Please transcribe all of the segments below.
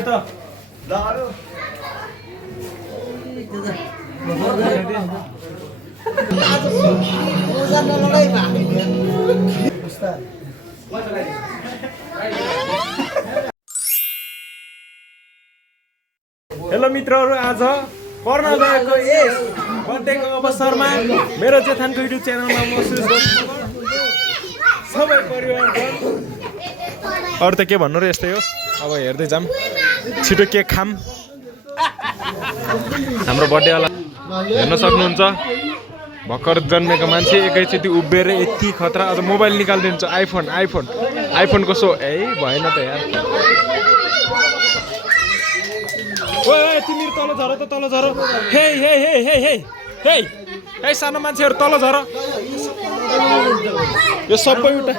त दारो हेलो मित्रहरू, आज पर्न गएको यस बर्थडेको अवसरमा मेरो जेठानको युट्युब च्यानलमा म सुरज सबै परिवारजन अरू त के भन्नु र यस्तै हो। अब हेर्दै जाम, छिटो केक खाम। हाम्रो बर्थडेवाला हेर्न सक्नुहुन्छ, भर्खर जन्मेको मान्छे एकैचोटि उभिएर यति खतरा। अझ मोबाइल निकालिदिन्छ, आइफोनको सो भएन त यार। ओए तिमीहरू तल झर त, तल झर। हे हे हे हे हे हे हे सानो मान्छेहरू तल झर। यो सबै उठा।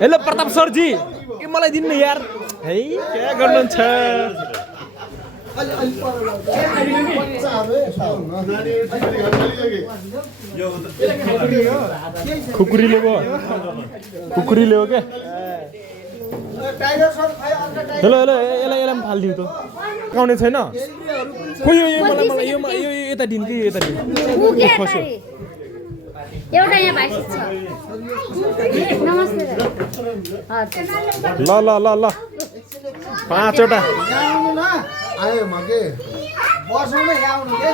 हेलो प्रताप सरजी, के मलाई दिनु यार। है क्या गर्नुहुन्छ? खुकुरीले भयो, खुकुरीले हो क्या। हेलो हेलो यसलाई पनि फालिदिउ त, आउने छैन खोइ। मलाई यो यता दिनु कि यता दिनु। एउटा यहाँ भाइ छ। नमस्ते। ल ल ल ल 5वटा आयो म के बस्नु न आउनु के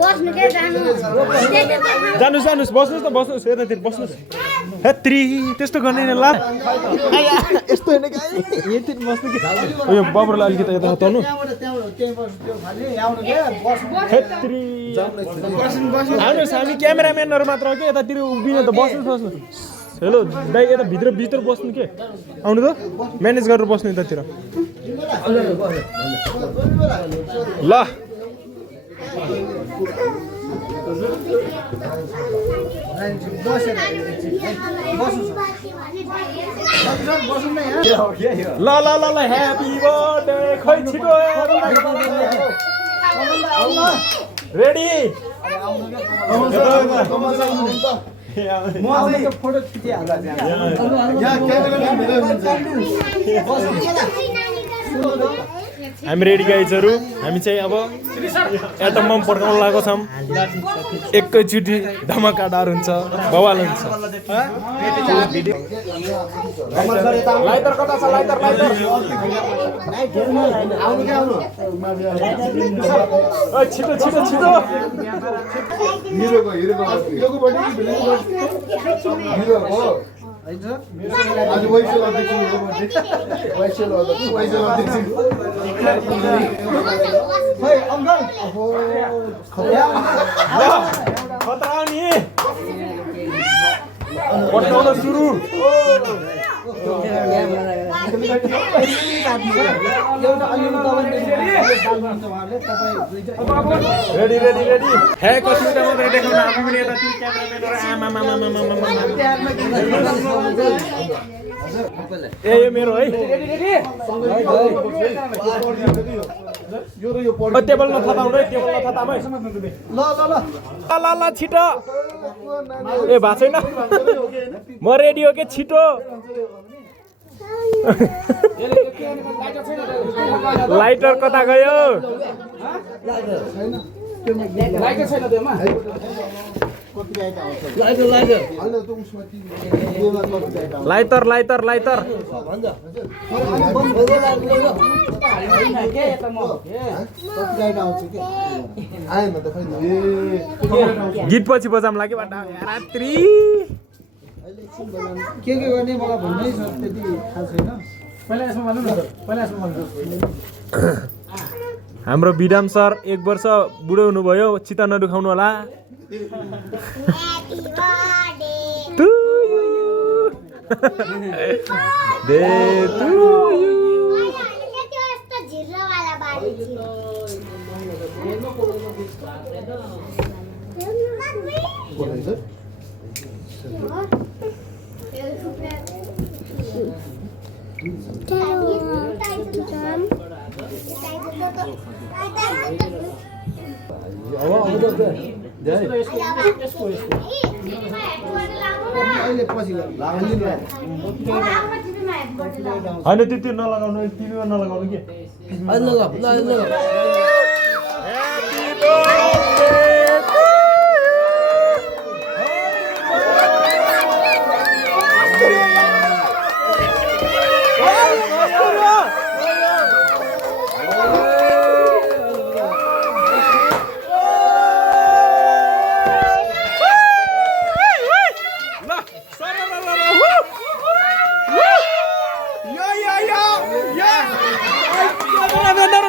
बस्नु के जानु। जानुस् बस्नुस् त, बस्नुस् यतातिर बस्नुस्। हेत्री त्यस्तो गर्ने ल। यस्तो होइन कि यतिर बस्नु कि उयो बब्रोलाई अलिकति यता हटाउनु। हेत्री आउनुहोस्, हामी क्यामेराम्यानहरू मात्र हो कि यतातिर उभिनु त। बस्नुहोस्। हेलो दाइ, यता भित्र बस्नु के। आउनु त, म्यानेज गरेर बस्नु यतातिर। ल ल ल ल ल ह्यापी बर्थडे। खै छिटो रेडी। फोटो खिचिहाल्दा हामी रेडी गाइजहरू। हामी चाहिँ अब एटम बम पड्काउन लागेको छौँ। एकैचोटि धमाकादार हुन्छ, बवाल हुन्छ। लाइटर कता छ? लाइटर छिटो छिटो छिटो। आज वैसल खतरा नि पड्काउन सुरु। Ready ready ready. हे कतिवटा मात्रै देखाउन, हामी पनि यतातिर क्यामेराम्यानहरू। ए यो मेरो है। टेबल नथताउनु है, टेबल नथताम है। ल ल ल ल ल छिटो। ए भएको छैन, म रेडी हो के। छिटो लाइटर कता गयो? Lighter lighter lighter. गीत पछि बजाम लाग्यो रात्रि। के गर्ने मलाई भन्नै छ, त्यति थाहा छैन। पहिला यसमा भन्नु न, पहिला यसमा भन्नु। हाम्रो विडाम सर 1 वर्ष बुढो हुनुभयो, चिता नदुखाउनु होला। अहिले पछि होइन त्यो नलगाउनु टिभीमा नलगाउनु के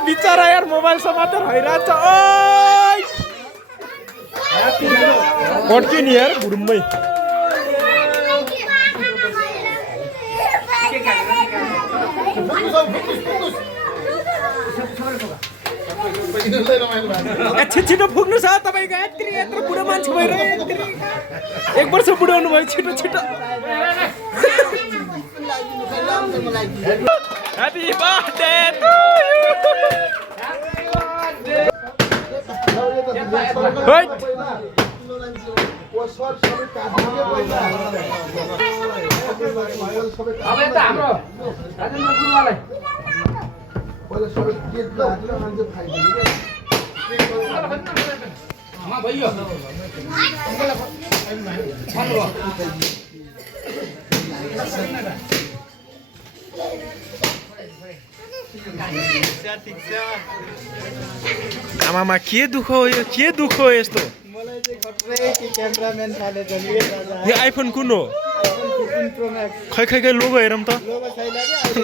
बिचरा यार मोबाइल समातेर भइरहेछ पड्क्यो नि यार बुढुम्मै छिटो पुग्नु छ तपाईँको यत्रो बुढो मान्छे भएर एक वर्ष बुढाउनु भयो छिटो छिटो Happy birthday to you. Wait. अब यता हाम्रो राजेन्द्र गुरुवालाई पहिला सबै केक काटेर मान्छे खाइदिनु के हाँ भइयो आमामा के दुःख हो यो के दुःख हो यस्तो मलाई चाहिँ खट्रै के क्यामेराम्यान थाले जले यो आइफोन कुन हो खै खै खै लोगो हेरौँ त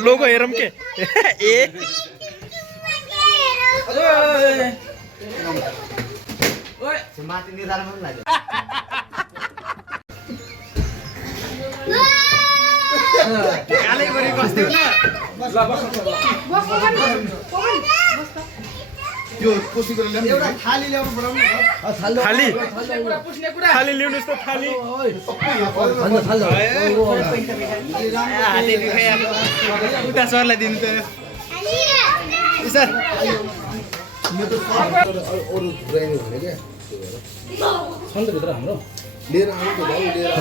लोगो हेरौँ के ए माथि निधारमा पनि लाग्यो कालै गरी बस्दै न ल यो कोसी गरेर ल्याउनु एउटा थाली ल्याउनु पर्दैन थाली थाली ल्याउनुस् त थाली हातले दुखाइ उता सरलाई दिनु त सर यो त अरु ब्रान्ड हुने के छ नि त भित्र हाम्रो लिएर आउनु त भाइ लिएर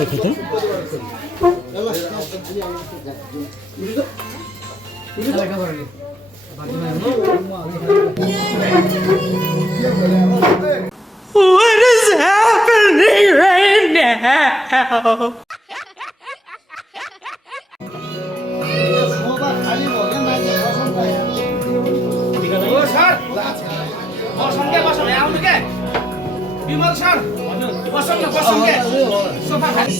What is happening right now? Bimal sir बसौँ न बसौँ के सोफा खाली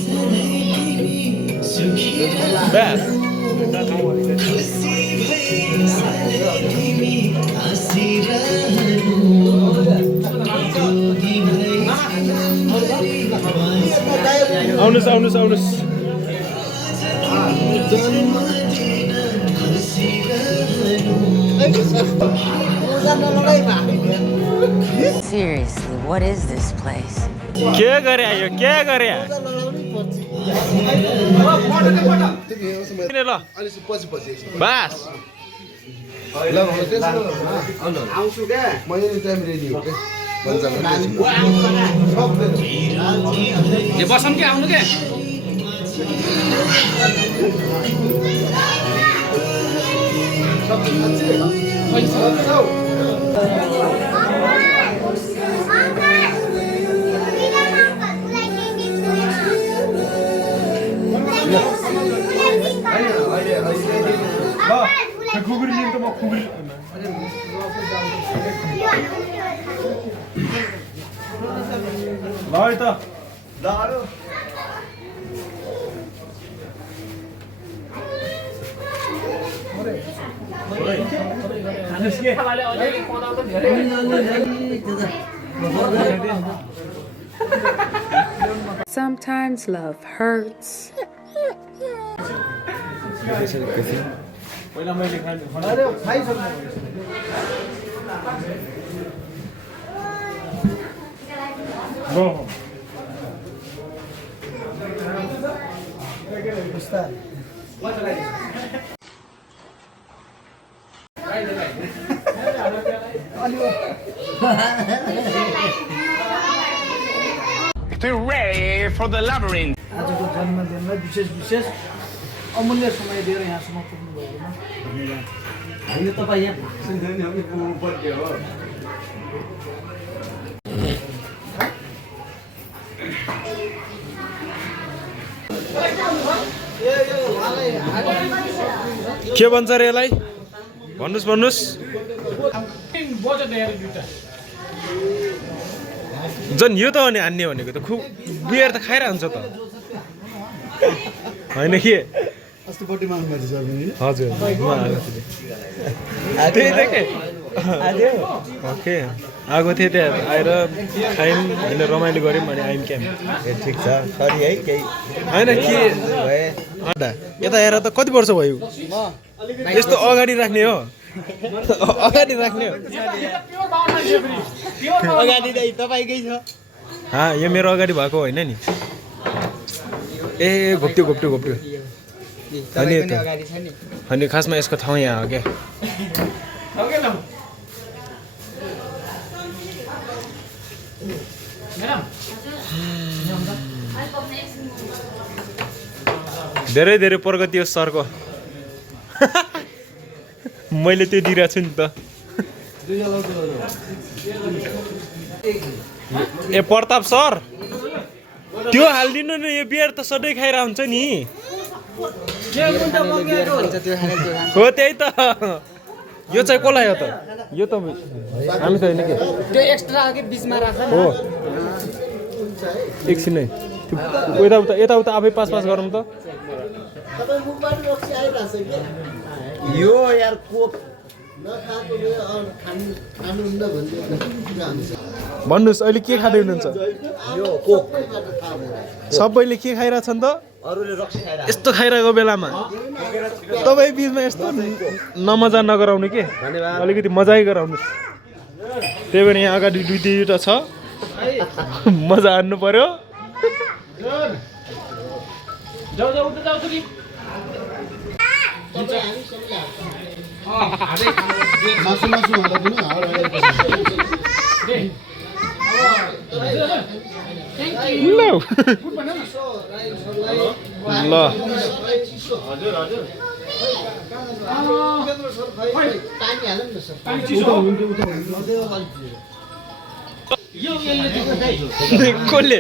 आउनुस् आउनुस् आउनुस् Seriously, what is this place? के गरे यो के गरे ल बास आउँछु क्या मैले टाइम रेडी हो के बसौँ के आउनु के खुकुरी लिनु त म खुकुरी ल है त Sometimes love hurts. पहिला मैले खानु अरे खाइसक्नु Be ready for the labyrinth. आजको जन्मदिनमा विशेष अमूल्य समय दिएर यहाँसम्म पुग्नुभएकोमा धन्यवाद। होइन तपाईँ यहाँ के भन्छ रे यसलाई भन्नुहोस् जन यो त हो नि हान्ने भनेको त खुब बियर त खाइरहन्छ त होइन के अस्तिपट्टि माग्नु सर हजुर म आएको थिएँ त्यही त के ओके आएको थिएँ त्यहाँ आएर खायौँ होइन रमाइलो गऱ्यौँ अनि आयौँ क्याम्प ठिक छ सरी है केही होइन के यता हेर त कति वर्ष भयो यस्तो अगाडि राख्ने हो अगाडि राख्ने हो अगाडि दाइ तपाईँकै छ यो मेरो अगाडि भएको होइन नि ए घोप्ट्यो अनि खासमा यसको ठाउँ यहाँ हो क्या धेरै धेरै प्रगति हो सरको मैले त्यो दिइरहेको छु नि त ए प्रताप सर त्यो हालिदिनु न यो बियर त सधैँ खाइरह हुन्छ नि हो त्यही त यो चाहिँ कसलाई हो त यो त हामी त होइन के त्यो एक्स्ट्रा अघि बिचमा राख हो एकछिन है यताउता आफै पास गरौँ त यो यार कोक भन्नुहोस् अहिले के खाँदै हुनुहुन्छ यो कोक सबैले के खाइरहेछन् त अरूले रक्सी खाइरहेको यस्तो खाइरहेको बेलामा तपाईँ बिचमा यस्तो नमजा नगराउने के अलिकति मजै गराउनुहोस् त्यही भएर यहाँ अगाडि दुईवटा छ मजा हान्नु पर्यो मासु हाल्दा पनि ल कसले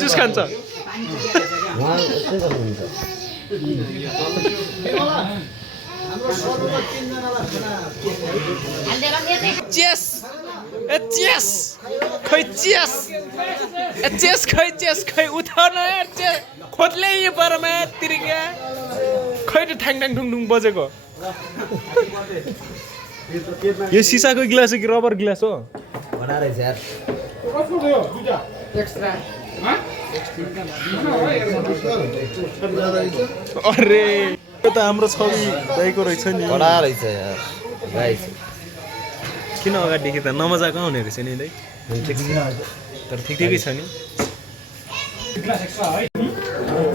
जुस खान्छ चेस खै उठाउन यार चेस खोज्लै यो बरमा तिर्का खै त ठ्याङ ठुङ बजेको यो सिसाको गिलास हो कि रबर गिलास हो भना रहेछ यार अरे यो त हाम्रो छवि दाइको रहेछ नि कडा रहेछ यार गाइस किन अगाडिदेखि त नमजा कहाँ हुने रहेछ नि दाइ तर ठिकै छ नि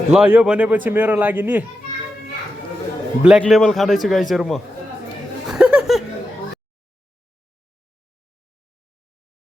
ल यो भनेपछि मेरो लागि नि ब्ल्याक लेबल खाँदैछु गाइसहरू म